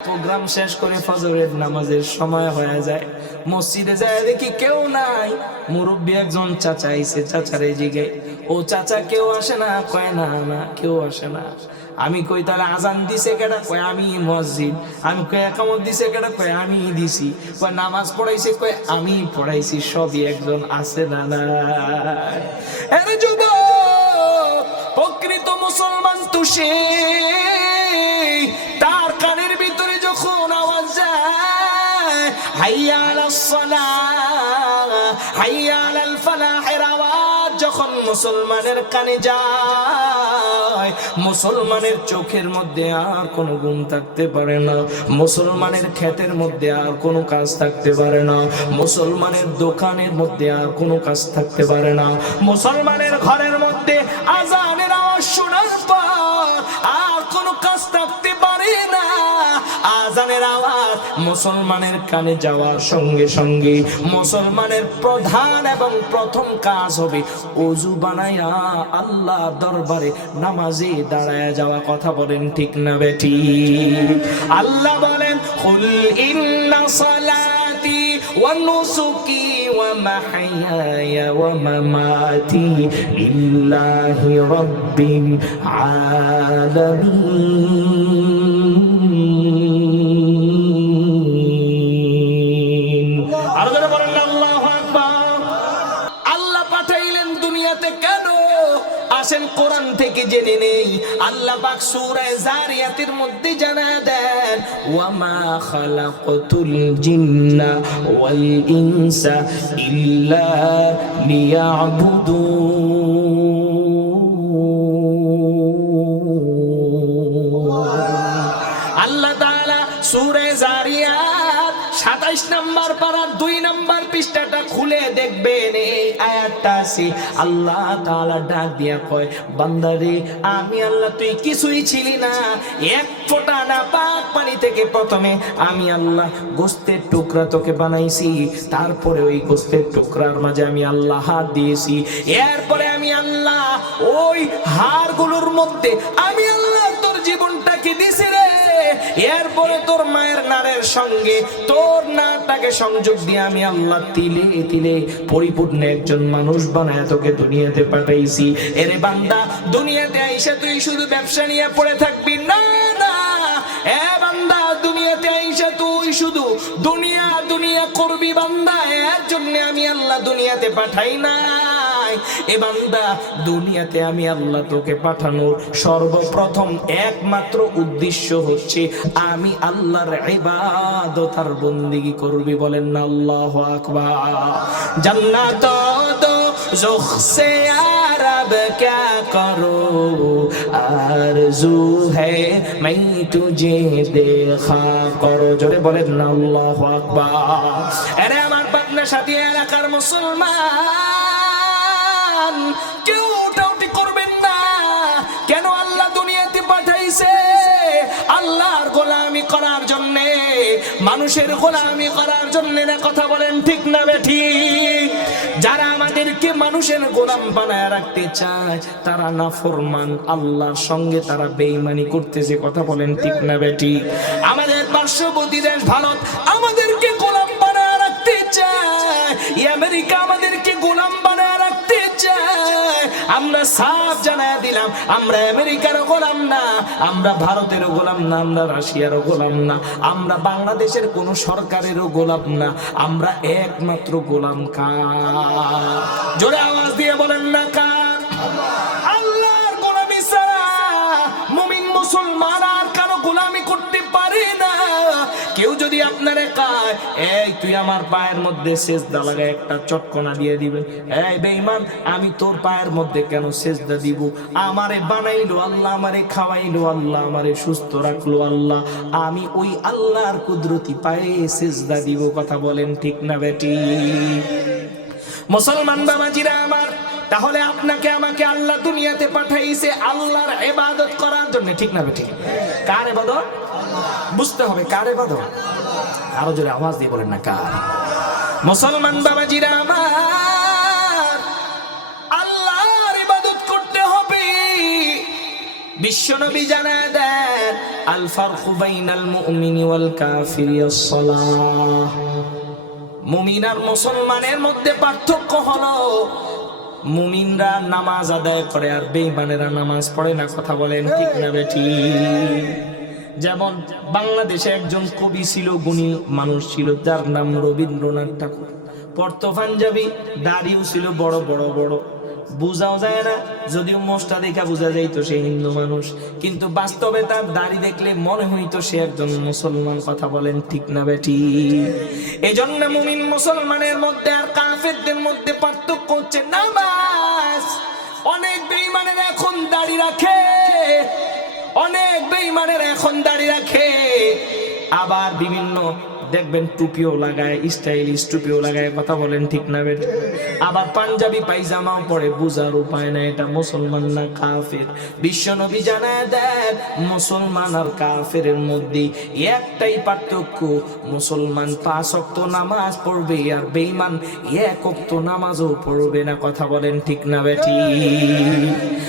Programme শেষ করে ফজরের নামাজের সময় হয়ে যায়। মসজিদে যায় দেখি কেউ নাই। মুরব্বী একজন চাচা আইছে, চাচারে জিগে। ও চাচা কেউ আসে না, কয়, না না, কেউ আসে না। আমি কই, তাহলে আজান দিছে কেটা কয়, আমি মসজিদ। আমি কয় একামত দিছে কেটা কয়, আমি দিছি। কয়, নামাজ পড়াইছে? কয়, আমি পড়াইছি, সবই একজন আছে না না আরে প্রকৃত মুসলমান তো সে তার কানের হাইয়া হাইয়া যখন মুসলমানের কানে যায়, মুসলমানের চোখের মধ্যে আর কোনো গুণ থাকতে পারে না, মুসলমানের ক্ষেতের মধ্যে আর কোনো কাজ থাকতে পারে না, মুসলমানের দোকানের মধ্যে আর কোনো কাজ থাকতে পারে না, মুসলমানের ঘরের মধ্যে আজানের আজানের আওয়াজ, মুসলমানের কানে যাওয়ার সঙ্গে সঙ্গে মুসলমানের প্রধান এবং প্রথম কাজ হবে অজু বানায়া আল্লাহ দরবারে নামাজে দাঁড়ায় যাওয়া। কথা বলেন ঠিক না বেটি আল্লাহ বলেন, কুল ইন্না সালাতি ওয়া নুসুকি ওয়া আলামিন। দুনিয়াতে কেন? আসেন কোরআন থেকে জেনে নেই। আল্লাহ পাক সূরা জারিয়াতের মধ্যে জানা দেন, ওয়ামা খালাকতুল জিন্না ওয়াল ইনসা ইল্লা লিয়াবুদুন. আল্লাহ তাআলা সূরা জারিয়াত 27 নাম্বার পারার দুই নাম্বার পৃষ্ঠাটা খুলে দেখবেন এই আয়াতটা আছে। আল্লাহ তাআলা ডাক দিয়া কয়, বান্দারে, আমি আল্লাহ, তুই কিছুই ছিলি না। এক ফোঁটা না পাক পানি থেকে প্রথমে আমি আল্লাহ গোস্তের টুকরা তোকে বানাইছি। তারপরে ওই গোস্তের টুকরার মাঝে আমি আল্লাহ হাত দিয়েছি। এরপরে আমি আল্লাহ ওই হাড়গুলোর মধ্যে আমি আল্লাহ তোর জীবনটাকে দিছি রে। এরপরে তোর মায়ের নারের সঙ্গে তোর নারটাকে সংযোগ দিয়ে আমি আল্লাহ তিলে তিলে পরিপূর্ণ একজন মানুষ বানায় তোকে দুনিয়াতে পাঠাইছি। এরে বান্দা, দুনিয়াতে আইসা তুই শুধু ব্যবসা নিয়ে পড়ে থাকবি? না না। এ বান্দা, দুনিয়াতে আইসা তুই শুধু দুনিয়া দুনিয়া করবি বান্দা। এর জন্য আমি আল্লাহ দুনিয়াতে পাঠাই নাই। দুনিয়াতে আমি আল্লাহ তোকে পাঠানোর সর্বপ্রথম একমাত্র উদ্দেশ্য হচ্ছে, আমি আল্লাহর ইবাদত আর বন্দিগি করবি বলেন না আল্লাহ আকবার। জান্নাত তো জখ সে আরব ক্যা দেখা করো। জোরে বলেন না আল্লাহ আকবার। আরে আমার পাটনা সাথী এলাকার মুসলমান না। মানুষের গোলামি করার জন্য না কথা বলেন ঠিক না বেঠি? যারা আমাদেরকে মানুষের গোলাম বানায় রাখতে চায়, তারা নাফরমান, আল্লাহর সঙ্গে তারা বেঈমানি করতেছে কথা বলেন ঠিক না বেটি আমাদের পার্শ্ববর্তী দেশ ভারত আমাদেরকে গোলাম বানায় রাখতে চায়। আমেরিকা আমাদেরকে আমরা সাফ জানায় দিলাম, আমরা আমেরিকারও গোলাম না, আমরা ভারতেরও গোলাম না, আমরা রাশিয়ারও গোলাম না, আমরা বাংলাদেশের কোনো সরকারেরও গোলাম না, আমরা একমাত্র গোলাম কার? জোরে আওয়াজ দিয়ে বলেন না। কেউ যদি আপনারে কায়, এই, তুই আমার পায়ের মধ্যে সেজদা লাগায় একটা চটকনা দিয়ে দিবে। এই, বেঈমান, আমি তোর পায়ের মধ্যে কেন সেজদা দিব? আমারে বানাইলো আল্লাহ, আমারে খাওয়াইলো আল্লাহ, আমারে সুস্থ রাখল আল্লাহ। আমি ওই আল্লাহর কুদরতি পায়ে সেজদা দিব। কথা বলেন ঠিক না, বেটি? মুসলমান বাবাজিরা আমার, তাহলে আপনাকে, আমাকে আল্লাহ দুনিয়াতে পাঠাইছে আল্লাহর ইবাদত করার জন্য। ঠিক না, বেটি? কার ইবাদত? বুঝতে হবে, কার ইবাদত আরও জোরে আওয়াজ দিয়ে বলেন না কার? মুসলমান বাবাজিরা আমার, আল্লাহর ইবাদত করতে হবে। বিশ্বনবী জানা দেন, আল ফারকু বাইনাল মুমিনি ওয়াল কাফিরি আস-সালাহ মুমিন আর মুসলমানের মধ্যে পার্থক্য হলো, মুমিনরা নামাজ আদায় করে আর বেঈমানেরা নামাজ পড়ে না, কথা বলেন ঠিক না বেটি যেমন বাংলাদেশে একজন কবি ছিল, গুণী মানুষ ছিল, যার নাম রবীন্দ্রনাথ ঠাকুর। পাঞ্জাবি, দাড়িও ছিল বড় বড় বড়। বুঝাও যায় না, যদিও মোষটা দেখা বোঝা যাইতো সে হিন্দু মানুষ। কিন্তু বাস্তবে তার দাড়ি দেখলে মনে হইতো সে একজন মুসলমান, কথা বলেন ঠিক না বেটি। এই জন্য মুমিন মুসলমানের মধ্যে আর কাফেরদের মধ্যে পার্থক্য হচ্ছে নামাজ দাড়ি রাখে। আবার বিভিন্ন, দেখবেন টুপিও লাগায়, স্টাইলিশ টুপিও লাগায়, কথা বলেন ঠিক না বেট? আবার পাঞ্জাবি পাইজামাও পরে, বুঝার উপায় না এটা মুসলমান না কাফের? বিশ্ব নবী জানায় দেন, মুসলমান আর কাফের মধ্যে একটাই পার্থক্য, মুসলমান পাঁচ অক্ত নামাজ পড়বে আর বেঈমান এক অক্ত নামাজও পড়বে না, কথা বলেন ঠিক না বেটি?